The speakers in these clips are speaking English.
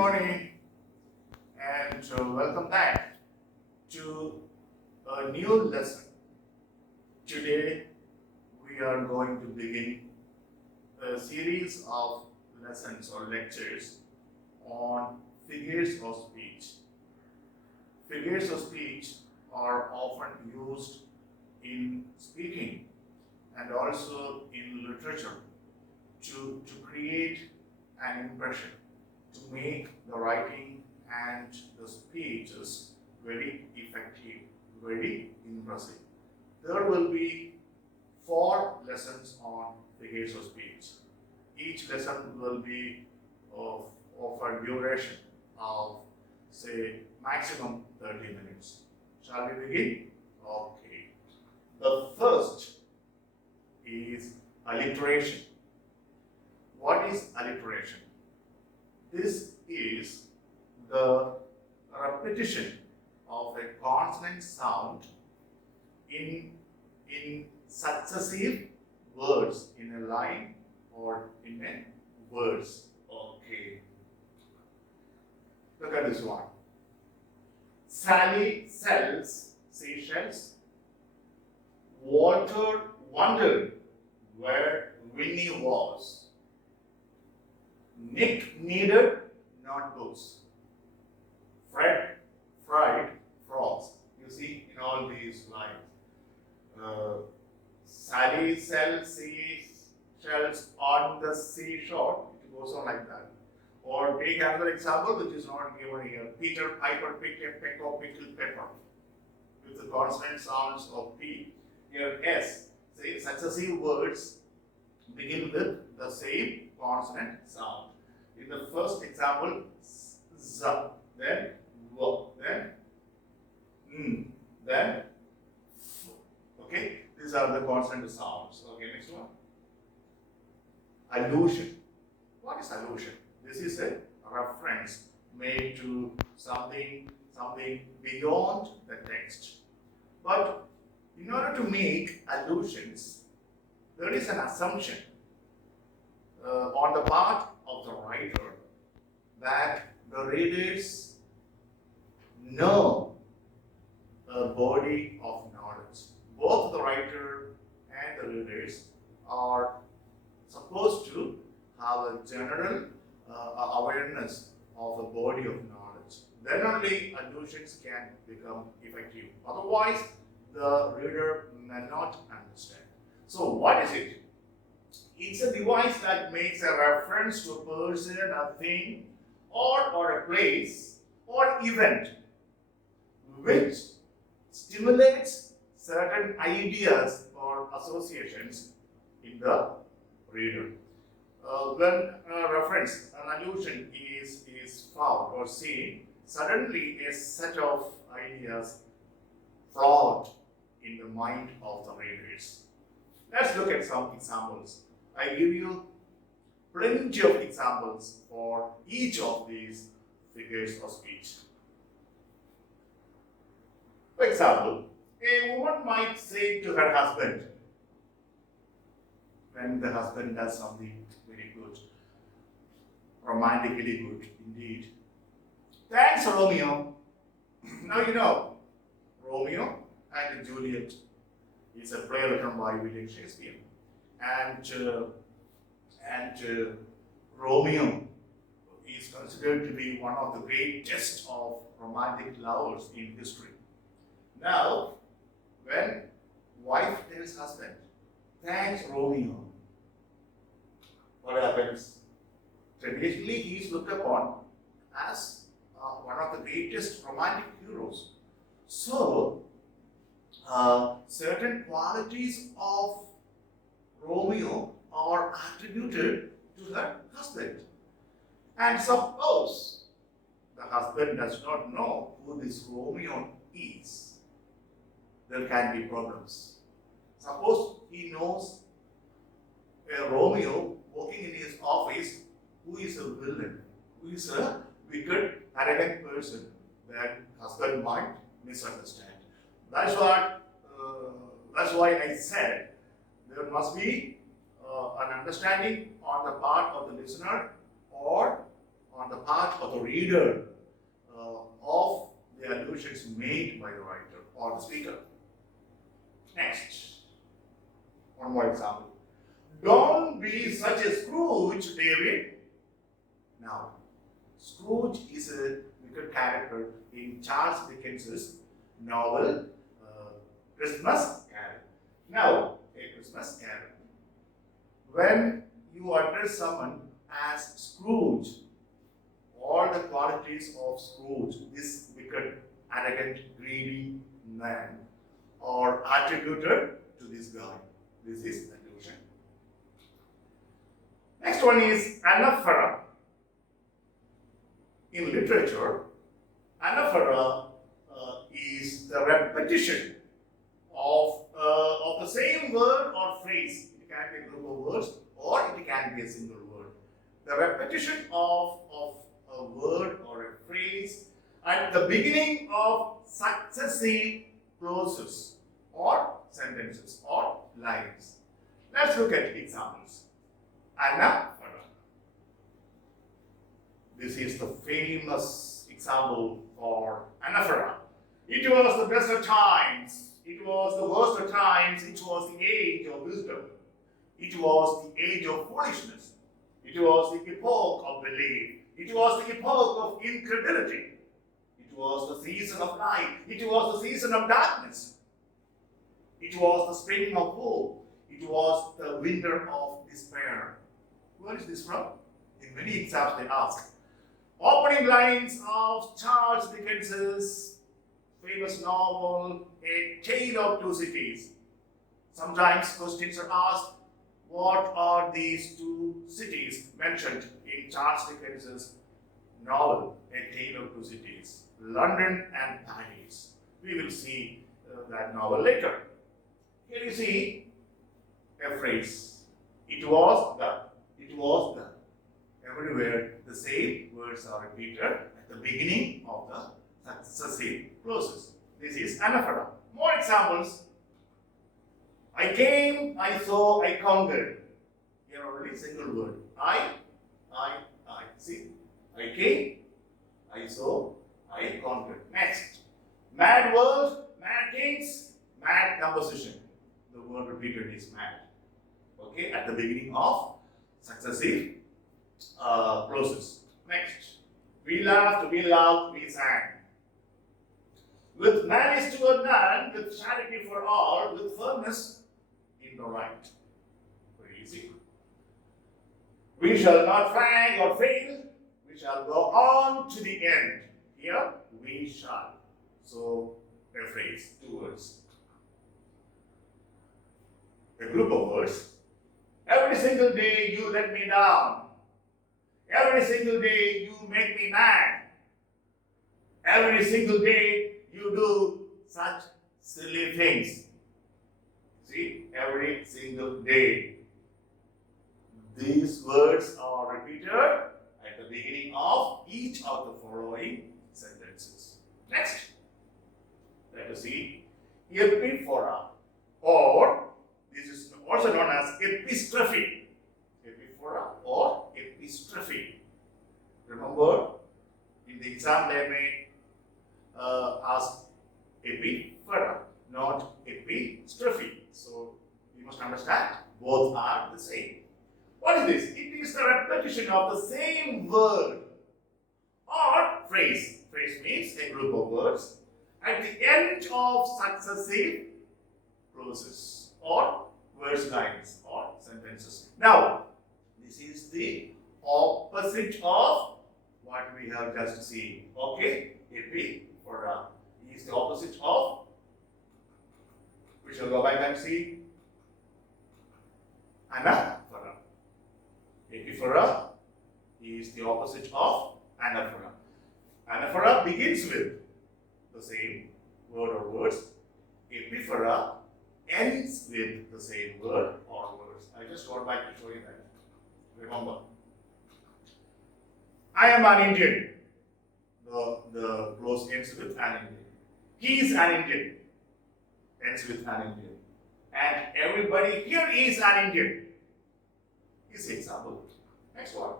morning and welcome back to a new lesson. Today we are going to begin a series of lessons or lectures on figures of speech. Figures of speech are often used in speaking and also in literature to create an impression, to make the writing and the speeches very effective, very impressive. There will be 4 lessons on figures of speech. Each lesson will be of a duration of, say, maximum 30 minutes. Shall we begin? Okay. The first is alliteration. What is alliteration? This is the repetition of a consonant sound in successive words in a line or in a verse. Okay. Look at this one. Sally sells seashells. Walter wondered where Winnie was. Nick needed notebooks. Fred fried frogs. You see in all these lines. Sally sells seashells on the seashore. It goes on like that. Or take another example which is not given here. Peter Piper picked a peck of pickled pepper. With the consonant sounds of P. Here S. Say successive words begin with the same consonant sound. In the first example, Z, then W, then N, then F. Okay, these are the consonant sounds. Okay, next one. Allusion. What is allusion? This is a reference made to something beyond the text. But in order to make allusions, there is an assumption on the part of the writer that the readers know a body of knowledge. Both the writer and the readers are supposed to have a general awareness of a body of knowledge. Then only allusions can become effective. Otherwise, the reader may not understand. So, what is it? It's a device that makes a reference to a person, a thing, or a place, or event, which stimulates certain ideas or associations in the reader. When a reference, an allusion is found or seen, suddenly a set of ideas float in the mind of the readers. Let's look at some examples. I give you plenty of examples for each of these figures of speech. For example, a woman might say to her husband, when the husband does something very good, romantically good indeed. Thanks, Romeo. Now you know, Romeo and Juliet is a play written by William Shakespeare. And Romeo is considered to be one of the greatest of romantic lovers in history. Now, when wife tells husband, thanks Romeo, what happens? Traditionally, he is looked upon as one of the greatest romantic heroes. So, certain qualities of Romeo are attributed to her husband. And suppose the husband does not know who this Romeo is, there can be problems. Suppose he knows a Romeo working in his office who is a villain, who is a wicked, arrogant person, then husband might misunderstand. That's why I said there must be an understanding on the part of the listener or on the part of the reader of the allusions made by the writer or the speaker. Next, one more example. Don't be such a Scrooge, David. Now, Scrooge is a wicked character in Charles Dickens's novel Christmas Carol. Now, a Christmas Carol. When you address someone as Scrooge, all the qualities of Scrooge, this wicked, arrogant, greedy man, are attributed to this guy. This is allusion. Next one is anaphora. In literature, anaphora is the repetition of the same word or phrase. It can be a group of words or it can be a single word. The repetition of a word or a phrase at the beginning of successive clauses or sentences or lines. Let's look at examples. Anaphora. This is the famous example for anaphora. It was the best of times. It was the worst of times. It was the age of wisdom. It was the age of foolishness. It was the epoch of belief. It was the epoch of incredulity. It was the season of light. It was the season of darkness. It was the spring of hope. It was the winter of despair. Where is this from? In many exams they ask. Opening lines of Charles Dickens's famous novel, A Tale of Two Cities. Sometimes questions are asked, what are these two cities mentioned in Charles Dickens's novel, A Tale of Two Cities? London and Paris. We will see that novel later. Here you see a phrase. It was the. It was the. Everywhere the same words are repeated at the beginning of the successive clauses. This is anaphora. More examples. I came, I saw, I conquered. Here already single word. I. See? I came, I saw, I conquered. Next. Mad world, mad kings, mad composition. The word repeated is mad. Okay, at the beginning of successive clauses. Next. We laughed, we loved, we sang. With malice toward none, with charity for all, with firmness in the right. Very easy. We shall not flag or fail. We shall go on to the end. Here, we shall. So, a phrase, two words. A group of words. Every single day you let me down. Every single day you make me mad. Every single day you do such silly things. See, every single day. These words are repeated at the beginning of each of the following sentences. Next, let us see epiphora, or this is also known as epistrophe. Epiphora or epistrophe. Remember, in the exam they may ask epiphora, not epistrophe. So you must understand both are the same. What is this? It is the repetition of the same word or phrase. Phrase means a group of words at the end of successive clauses or verse lines or sentences. Now, this is the opposite of what we have just seen. Okay? Epiphora is the opposite of. We shall go back and see. Anaphora. Epiphora is the opposite of anaphora. Anaphora begins with the same word or words. Epiphora ends with the same word or words. I just got back to show you that. Remember. I am an Indian. The clause ends with an Indian. He is an Indian. Ends with an Indian. And everybody here is an Indian. Is the example. Next one.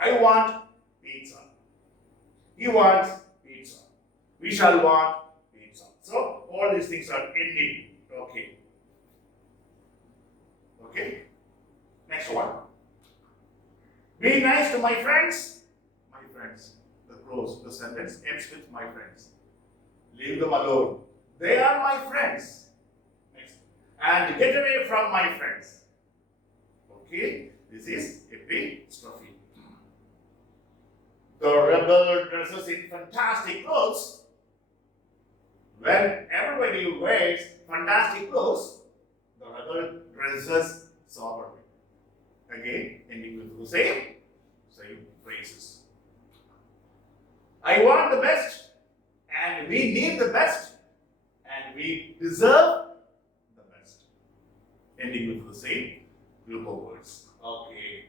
I want pizza. He wants pizza. We shall want pizza. So all these things are ending. Okay. Okay. Next one. Be nice to my friends. My friends. The sentence ends with my friends. Leave them alone. They are my friends. Next. And get away from my friends. Okay. This is epistrophe. The rebel dresses in fantastic clothes. When everybody wears fantastic clothes, the rebel dresses soberly. Again, ending with the same phrases. I want the best, and we need the best, and we deserve the best. Ending with the same group of words. Okay.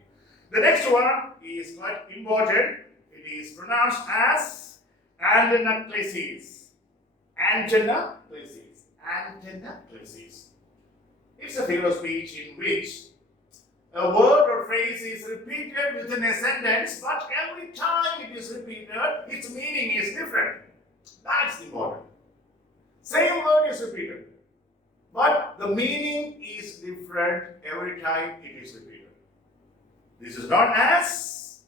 The next one is quite important. It is pronounced as antenaclasis. Antenaclasis. Antenaclasis. It's a figure of speech in which a word or phrase is repeated within a sentence, but every time it is repeated, its meaning is different. That's important. Same word is repeated, but the meaning is different every time it is repeated. This is known as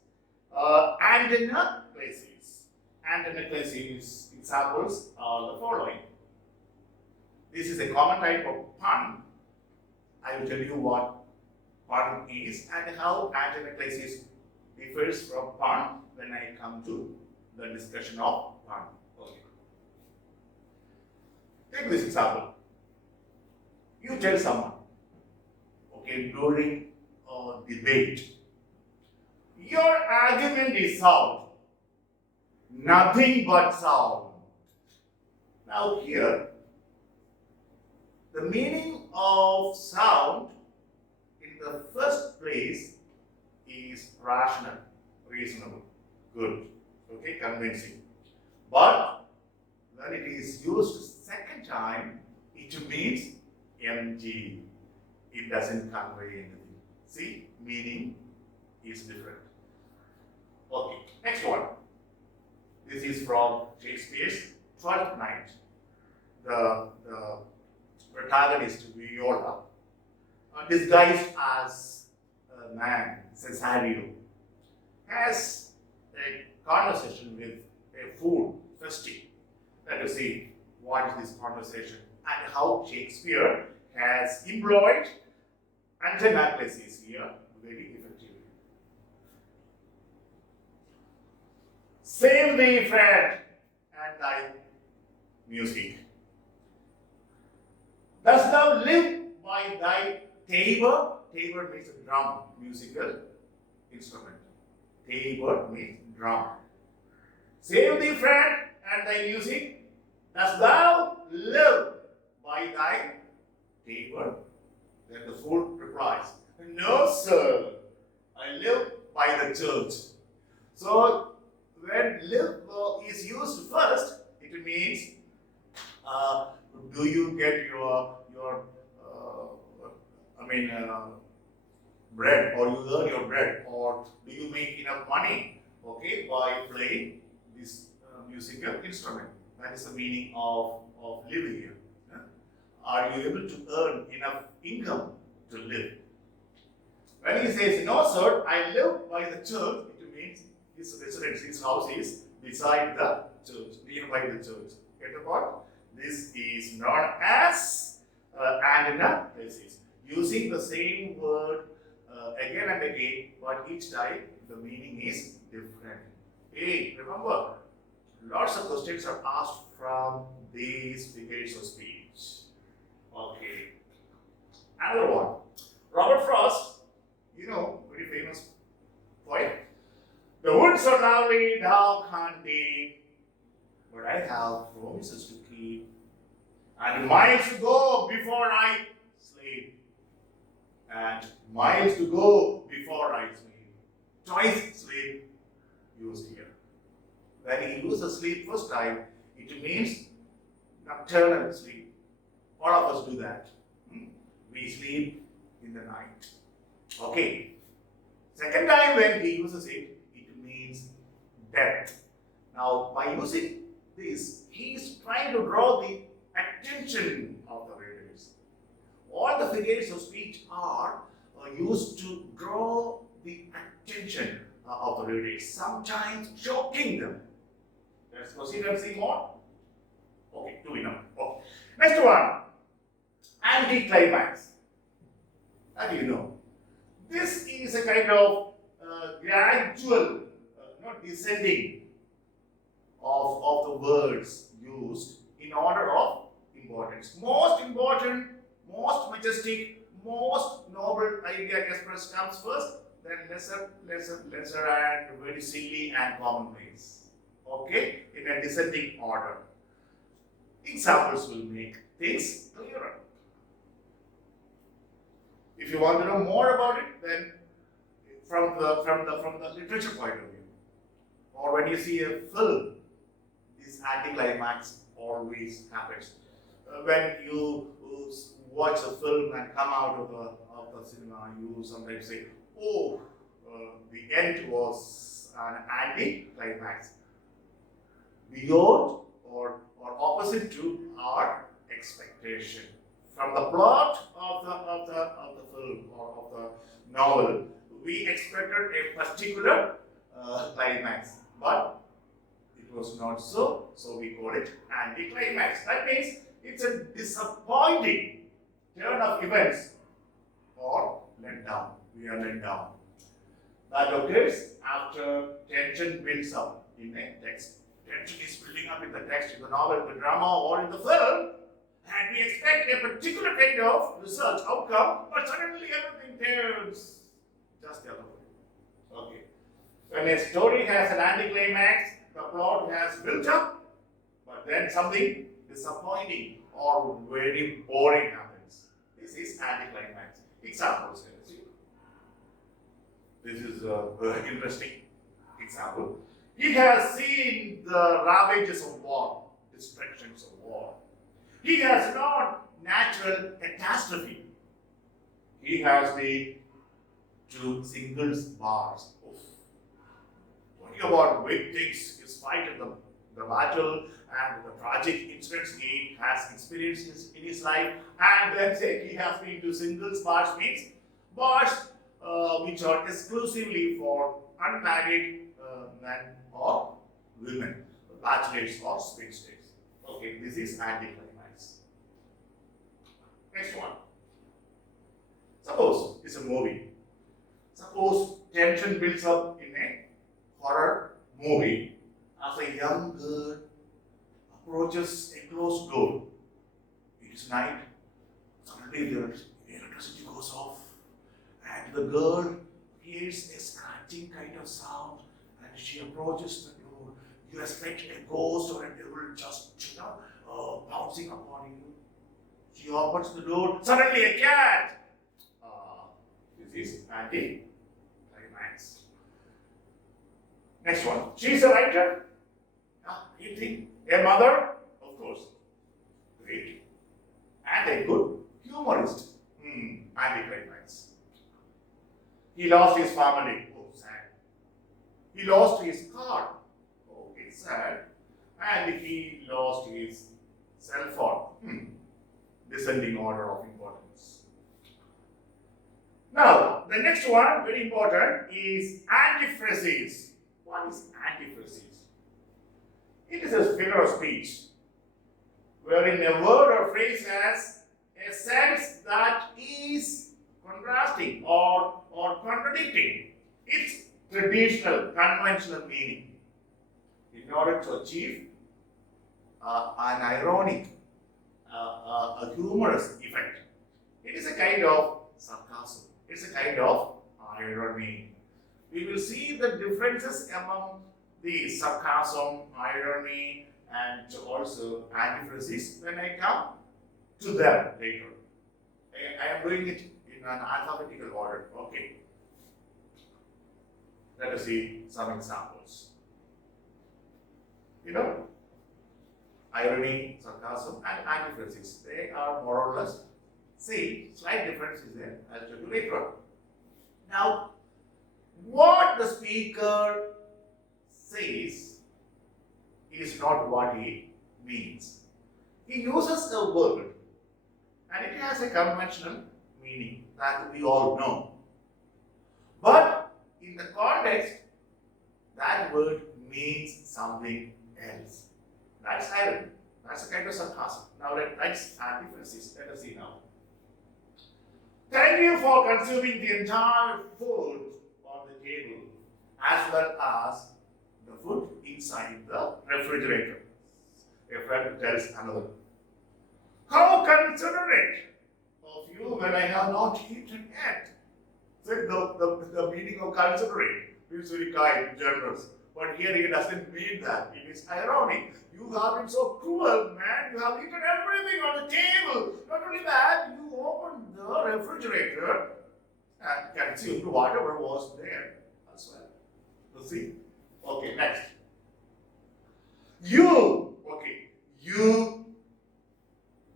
antenaclasis. Antenaclasis examples are the following. This is a common type of pun. I will tell you what pun is and how antenaclasis differs from pun when I come to the discussion of pun. Okay. Take this example. You tell someone, okay, during a debate, your argument is sound, nothing but sound. Now here, the meaning of sound in the first place is rational, reasonable, good, okay, convincing. But when it is used second time, it means empty. It doesn't convey anything. See, meaning is different. Okay, next one. This is from Shakespeare's Twelfth Night. The protagonist, Viola, disguised as a man, Cesario, has a conversation with a fool, Festy. Let us see what is this conversation and how Shakespeare has employed antenaclasis here very effectively. Save thee, friend, and thy music. Dost thou live by thy tabor? Tabor means a drum, musical instrument. Tabor means drum. Save thee, friend, and thy music. Dost thou live by thy tabor? Then the fool replies, no, sir, I live by the church. So, when live is used first, it means do you get your bread, or you earn your bread, or do you make enough money, okay, by playing this musical instrument? That is the meaning of living here. Yeah? Are you able to earn enough income to live? When he says, no, sir, I live by the church, it means his residence, his house is beside the church, nearby the church. Get the point? This is known as antenaclasis. Using the same word again and again, but each time the meaning is different. Hey, remember, lots of questions are asked from these figures of speech. Okay. Another one. Robert Frost, very famous poet. The woods are lovely, thou can't deep, but I have promises to keep, and miles to go before I sleep. And miles to go before I sleep. Twice sleep used here. When he uses sleep first time, it means nocturnal sleep. All of us do that. We sleep in the night. Okay. Second time when he uses it, means death. Now, by using this, he is trying to draw the attention of the readers. All the figures of speech are used to draw the attention of the readers, sometimes shocking them. Let's proceed and see more. Okay, two enough. Okay. Next one, anticlimax. How do you know? This is a kind of gradual, not descending of the words used in order of importance. Most important, most majestic, most noble idea expressed comes first, then lesser, and very silly and commonplace. Okay, in a descending order. Examples will make things clearer. If you want to know more about it, then from the literature point of view, or when you see a film, this anticlimax always happens. When you watch a film and come out of the cinema, you sometimes say, "Oh, the end was an anticlimax, beyond or opposite to our expectation." From the plot of the film or of the novel, we expected a particular climax, but it was not so. So we call it anticlimax. That means it's a disappointing turn of events or let down. We are let down. That occurs after tension builds up in a text. Tension is building up in the text, in the novel, the drama, or in the film. And we expect a particular kind of result, outcome, but suddenly everything turns just the other way. Okay. When a story has an anticlimax, the plot has built up, but then something disappointing or very boring happens. This is anticlimax. Examples. This is a very interesting example. He has seen the ravages of war, destructions of war. He has known natural catastrophe. He has been to singles bars. Oof. Talking about big things, his fight in the battle and the tragic incidents he has experienced in his life, and then say he has been to singles bars means bars which are exclusively for unmarried men or women, bachelors or spinsters. Okay, this is anticlimax. Next one. Suppose it's a movie. Suppose tension builds up in a horror movie as a young girl approaches a closed door. It is night. Suddenly the electricity goes off, and the girl hears a scratching kind of sound, and she approaches the door. You expect a ghost or a devil just bouncing upon you. She opens the door, suddenly a cat. This is anticlimax. Next one. She's a writer. You think? A mother? Of course. Great. And a good humorist. Anticlimax. He lost his family. Oh, sad. He lost his car. Okay, sad. And he lost his cell phone. Descending order of importance. Now, the next one, very important, is antiphrasis. What is antiphrasis? It is a figure of speech wherein a word or phrase has a sense that is contrasting or contradicting its traditional, conventional meaning in order to achieve an ironic, a humorous effect. It is a kind of sarcasm. It's a kind of irony. We will see the differences among the sarcasm, irony, and also antiphrasis when I come to them later. I am doing it in an alphabetical order. Okay. Let us see some examples. Irony, sarcasm, and antiphrasis. They are more or less same. Slight difference is there. I'll show you later on. Now, what the speaker says is not what he means. He uses a word and it has a conventional meaning that we all know. But in the context, that word means something else. That's irony. That's a kind of sarcasm. Now let's add differences. Let us see now. Thank you for consuming the entire food on the table as well as the food inside the refrigerator. A friend tells another, how considerate of you when I have not eaten yet. So the meaning of considerate is very kind, generous. But here he doesn't mean that. It is ironic. You have been so cruel, man. You have eaten everything on the table. Not only that, you opened the refrigerator and consumed whatever was there as well. You see? Okay, next. You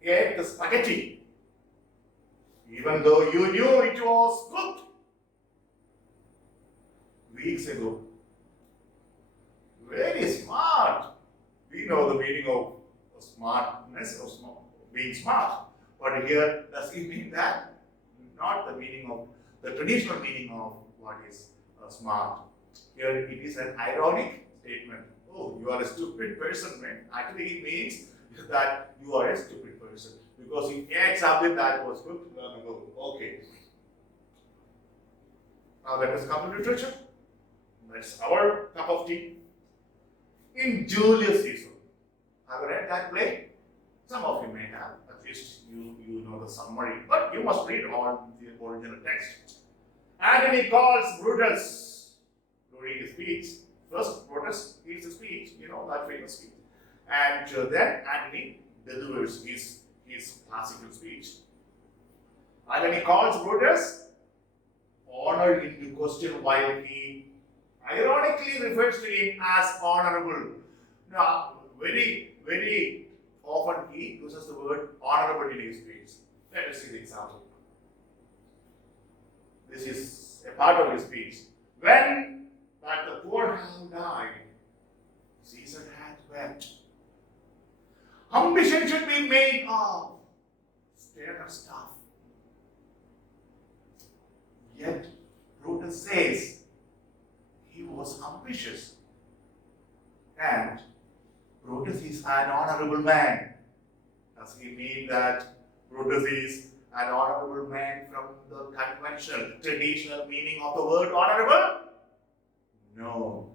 ate the spaghetti, even though you knew it was cooked weeks ago. Very smart. We know the meaning of smartness, of being smart. But here, does it mean that? Not the meaning of, the traditional meaning of what is smart. Here it is an ironic statement. Oh, you are a stupid person, man. Actually, it means that you are a stupid person. Because you ate something that was cooked long ago. Okay. Now let us come to literature. That's our cup of tea. In Julius Caesar. Have you read that play? Some of you may have. At least you know the summary. But you must read all the original text. Antony calls Brutus during his speech. First, Brutus gives a speech, that famous speech. And then Antony delivers his classical speech. And when he calls Brutus, honor into question while he ironically refers to him as honorable. Now, very, very often he uses the word honorable in his speech. Let us see the example. This is a part of his speech. When that the poor have died, Caesar hath wept. Ambition should be made of sterner stuff. Yet, Brutus says he was ambitious. And Brutus is an honorable man. Does he mean that Brutus is an honorable man from the conventional, traditional meaning of the word honorable? No.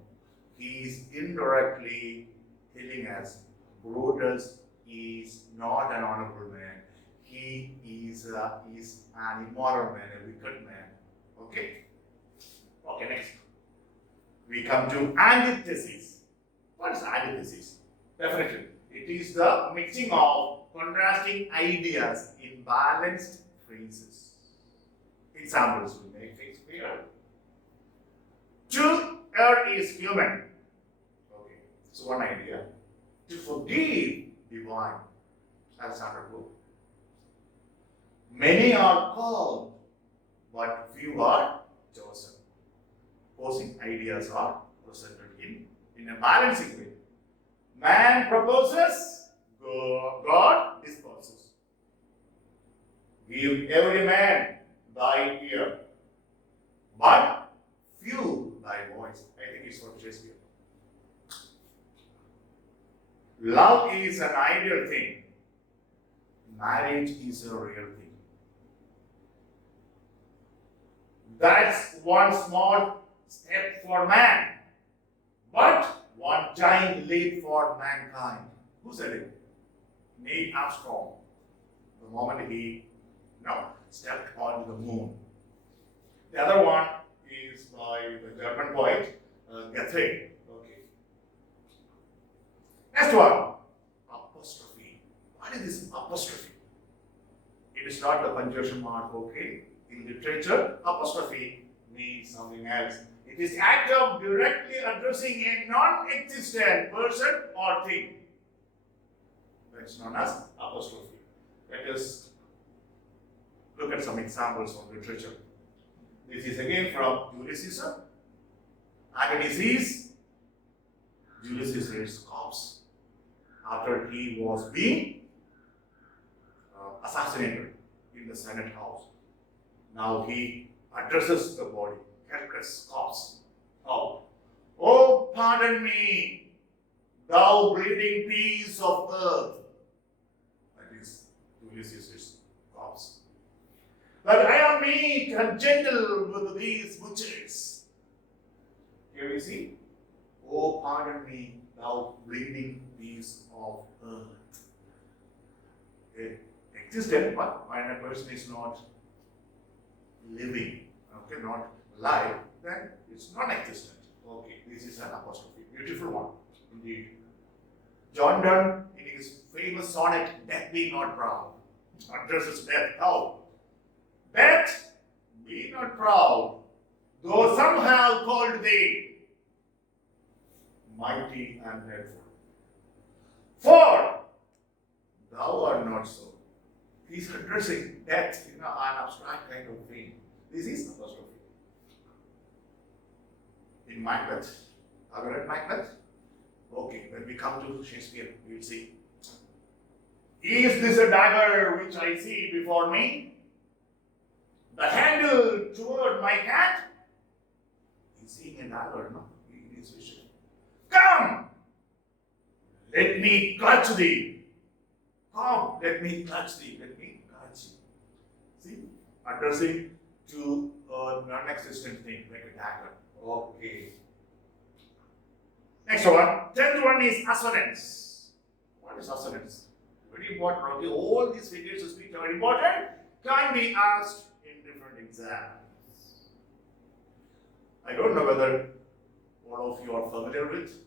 He is indirectly telling us Brutus is not an honorable man. He is an immoral man, a wicked man. Okay? Okay, next. We come to antithesis. What is antithesis? Definitely. It is the mixing of contrasting ideas in balanced phrases. Examples will make things clear. To err is human. Okay, so one idea. To forgive, divine. Alexander Pope. Many are called, but few are chosen. Opposing ideas are presented in a balancing way. Man proposes, God disposes. Give every man thy ear, but few thy voice. I think it's from Shakespeare. Love is an ideal thing. Marriage is a real thing. That's one small step for man, but one giant leap for mankind. Who said it? Neil Armstrong. The moment he stepped onto the moon. The other one is by the German poet Goethe. Okay. Next one, apostrophe. What is this apostrophe? It is not the punctuation mark. Okay. In literature, apostrophe means something else. It is the act of directly addressing a non-existent person or thing. That's known as apostrophe. Let us look at some examples from literature. This is again from Julius Caesar. Antony sees Julius Caesar's corpse after he was being assassinated in the Senate house. Now he addresses the body, helpless corpse. How? Oh, pardon me, thou bleeding piece of earth. That is Julius Caesar's corpse. That I am meek and gentle with these butchers. Here we see, oh, pardon me, thou bleeding piece of earth. It existed, but when a person is not living, okay, not alive, then it's non-existent. Okay, this is an apostrophe. Beautiful one, indeed. John Donne, in his famous sonnet, Death Be Not Proud, addresses death. How? Death, be not proud, though some have called thee mighty and dreadful. For thou art not so. He's addressing death in an abstract kind of thing. This is apostrophe. In Macbeth, have you read Macbeth? Okay, when we come to Shakespeare, we will see. Is this a dagger which I see before me? The handle toward my hand? He's seeing a dagger, no? In his vision. Come! Let me clutch thee. Come, let me clutch thee. Let me clutch you. See? Addressing to a non-existent thing, like a dagger. Okay. Next one. 10th one is assonance. What is assonance? Very important. Okay. All these figures of speech are important. Can be asked in different exams. I don't know whether all of you are familiar with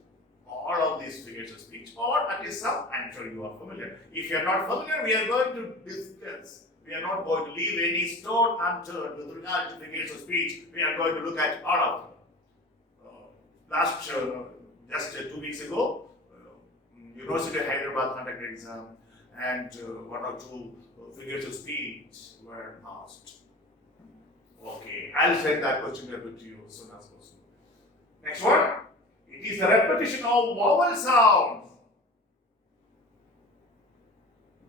all of these figures of speech, or at least some, I'm sure you are familiar. If you are not familiar, we are going to discuss. We are not going to leave any stone unturned with regard to figures of speech. We are going to look at all of them. Just 2 weeks ago, University of Hyderabad conducted exam, and 1 or 2 figures of speech were asked. Okay, I'll send that question paper to you as soon as possible. Next one. It is the repetition of vowel sounds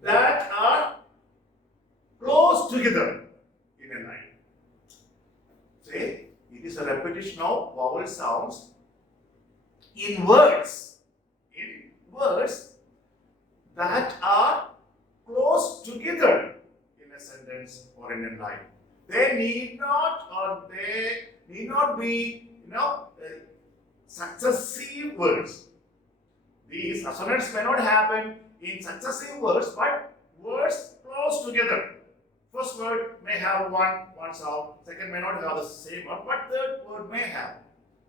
that are close together in a line. Say, it is a repetition of vowel sounds in words that are close together in a sentence or in a line. They need not be, successive words. These assonance may not happen in successive words, but words close together. First word may have one sound, second may not have the same one, but third word may have.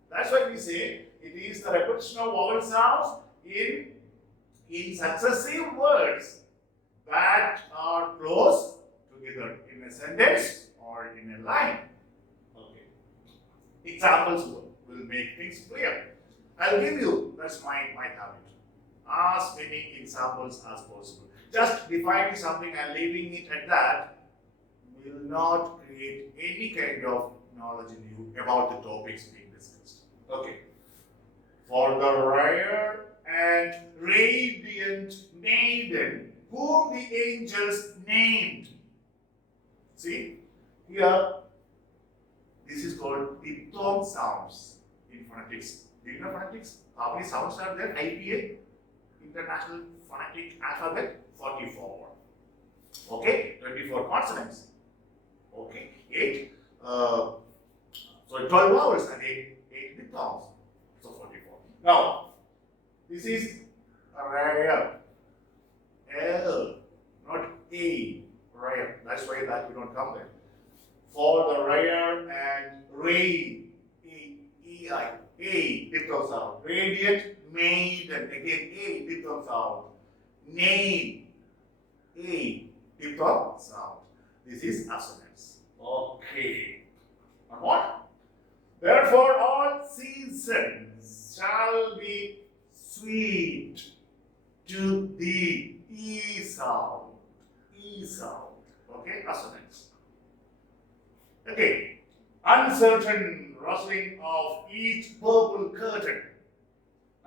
That's why we say it is the repetition of vowel sounds in successive words that are close together in a sentence or in a line. Okay. Examples will make things clear. I'll give you, that's my habit, as many examples as possible. Just defining something and leaving it at that will not create any kind of knowledge in you about the topics being discussed. Okay. For the rare and radiant maiden whom the angels named. See, here, this is called diphthong sounds in phonetics. Do you know phonetics? How many sounds are there? IPA, International Phonetic Alphabet, 44. Okay, 24 consonants. Okay, 12 vowels and 8 diphthongs. So 44. Now, this is rare. L, not A. Rare. That's why that we don't come there. For the rare and ray, E-I, A, diphthong sound. Radiant, maiden, again A, diphthong sound. Name, A, diphthong sound. This is assonance. Okay. And what? Therefore, all seasons shall be sweet to the E sound. E sound. Okay, assonance. Okay, uncertain rustling of each purple curtain.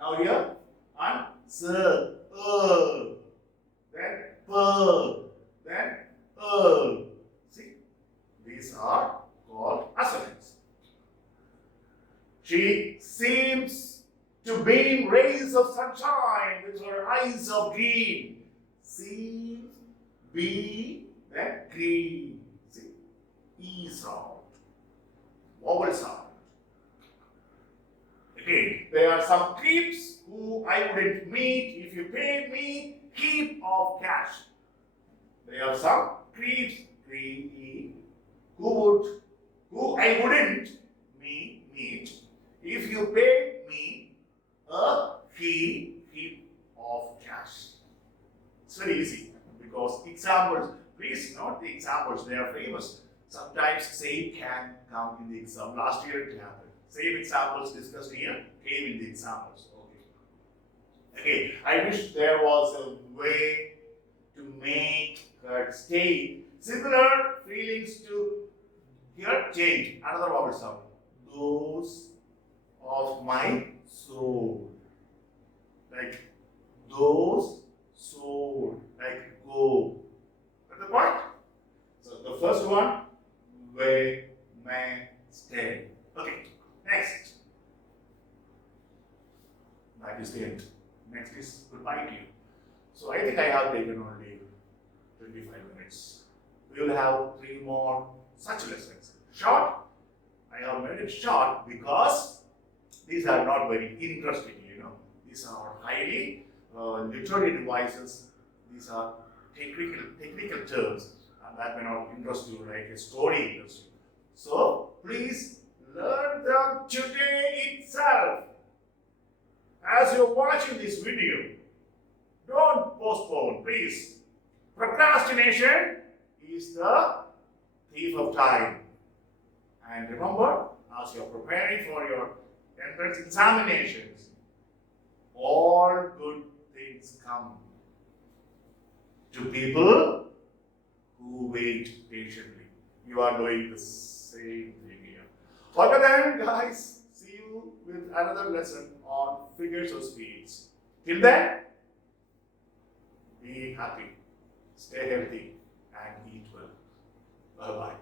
Now here, and sir, then per, then See, these are called assonance. She seems to beam rays of sunshine with her eyes of green. Seems, be, then green. See, E sound, vowel sound. Again, there are some creeps who I wouldn't meet if you paid me heap of cash. There are some creeps, who I wouldn't meet if you paid me a heap of cash. It's very easy because examples, please note the examples, they are famous. Sometimes same can come in the exam. Last year it happened. Same examples discussed here came in the examples. Okay. Okay, I wish there was a way to make her state similar feelings to here change. Another vowel sound. Those of my soul. Like those soul. Like go. That's the point. So the first one, where may stay. Okay. Next. That is the end. Next is goodbye to you. So I think I have taken only 25 minutes. We will have 3 more such lessons. Short. I have made it short because these are not very interesting, These are highly literary devices. These are technical terms, and that may not interest you like a story interests you. So please learn them today itself. As you're watching this video, don't postpone, please. Procrastination is the thief of time. And remember, as you're preparing for your entrance examinations, all good things come to people who wait patiently. You are doing the same thing here. Okay then, guys, see you with another lesson on figures of speech. Till then, be happy, stay healthy, and eat well. Bye-bye.